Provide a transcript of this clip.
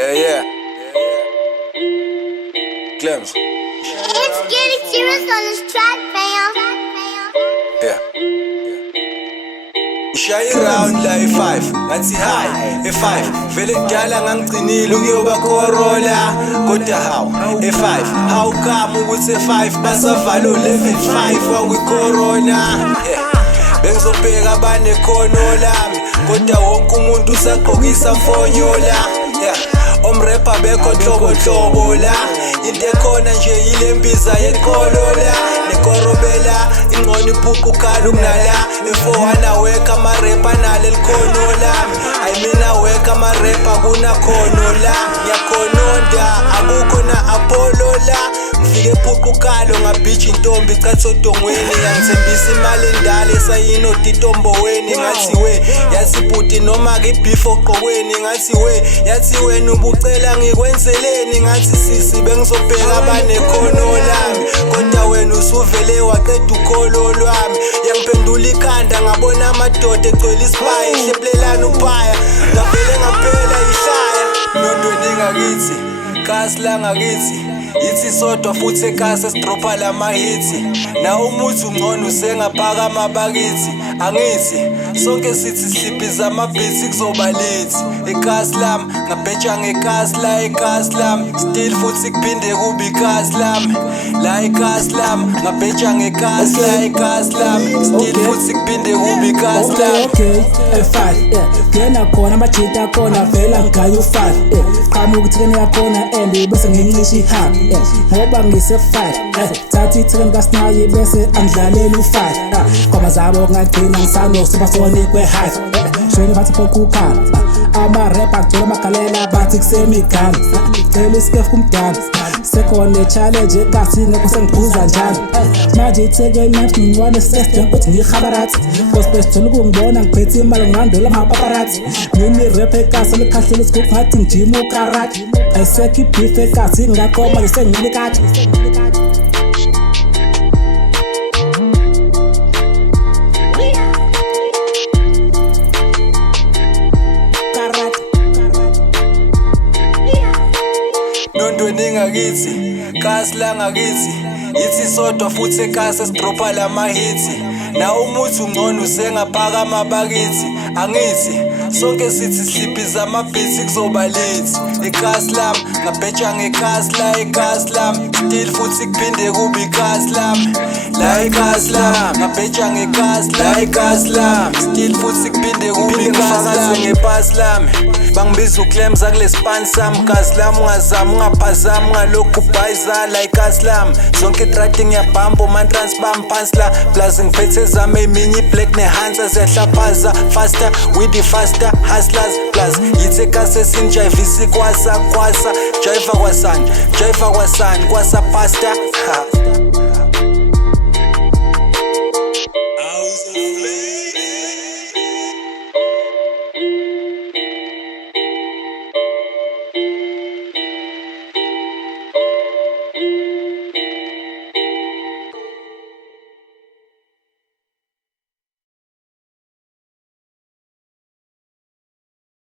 Yeah. Clems. It's getting serious on this track, fam. Yeah. Shy round la e5 ngathi high e5 vele kudala ngangigcinile ukuyoba Corolla kodwa how e5 how come ukuthi e5 basavalo level 5 wakwi-Corona bengizobheka abanekhono lami kodwa wonke umuntu usagqokisa mfonyola omrapper bekho nhlobo la into ekhona nje yile mbiza yeqolo la nekorobela ingqondo iphuqukhalo kunala e4 weka amarapper nale likhono lami I mean aweka amarapper kunakhono la ngiyakhononda akukho na Apollo la ngifike ephuqukhalo ngabitch intombi chathotongweni yangithembisa imali endala esayinotitombweni ngathi we yathi bhuti noma ke beef oqokweni ngathi we yathi wena ubucela ngikwenzeleni ngathi sisi bengizobheka abanekhono lami kodwa wena usuvele waqeda ukholo lwami yangiphendula ikhanda ngabona amadoda egcwele isibaya ehleplelana uphaya ngavele ngaphela ihlaya nondweni ngakithi kasi la ngakithi yithi sodwa futhi ekhaya sesidropha lama hits na umuthi ungcono usengaphaka amabakithi angithi sonke sithi sibhiza amabhithi kuzoba lithi ekhasi lami ngabheja ngekhasi la ekhasi lami still futhi kuphinde kube ikhasi lami la ekhasi lami ngabheja ngekhasi la ekhasi lami still futhi kuphinde kube ikhasi lami okay e5 ngena khona amajita khona vela ngaya u5 qhamuka ukuthi yakhona and bese ngincisha ihub ngoba ngise5 thatha ithrendi kasinayi bese angidlalela u5 ngoba zabo ngagcina ngisanokusiba sone kwe-high shweni bathi phoqukhalo ama-rap agcwele amagalela bathi kusemigana cela isikefu kumdala sekhona challenge ekasi ngekho sengiphuza njalo manje ithekeni nathi ngincwane sesde ukuthi ngikhabarathi gospel sithole ukungibona ngiphethe imali ngilandola amapaparazzi mina irap ekasi lekhahlele isikuphathi ngijima ukarati ayisekho ibhief ekasi ngingaqoma ngisengile kade nondweni ngakithi kasi la ngakithi yithi sodwa futhi ekhaya sesidropha lama hits na umuthi ungcono usengaphaka amabakithi angithi sonke sithi sibhiza amabhithi kuzoba lithi ekhasi lami ngabheja ngekhasi la ekhasi lami still futhi kuphinde kube ikhasi lami la ekhasi lami ngabheja ngekhasi la ekhasi lami still futhi kuphinde kube ikhasi lami ngepasi lami bangibiza uclaims akulesipani sami gazi lami ungazami ungaphazami ungalokhu ubhayiza la ikhasi lami zonke itrati ngiyabhamba omantrans bamphansi la plus ngiphethe zami eminye iblack nehansa ziyahlaphaza faster with the faster hustlers plus yithi ekhasi esinjayivisi kwasa jiva kwasani kwasa pasta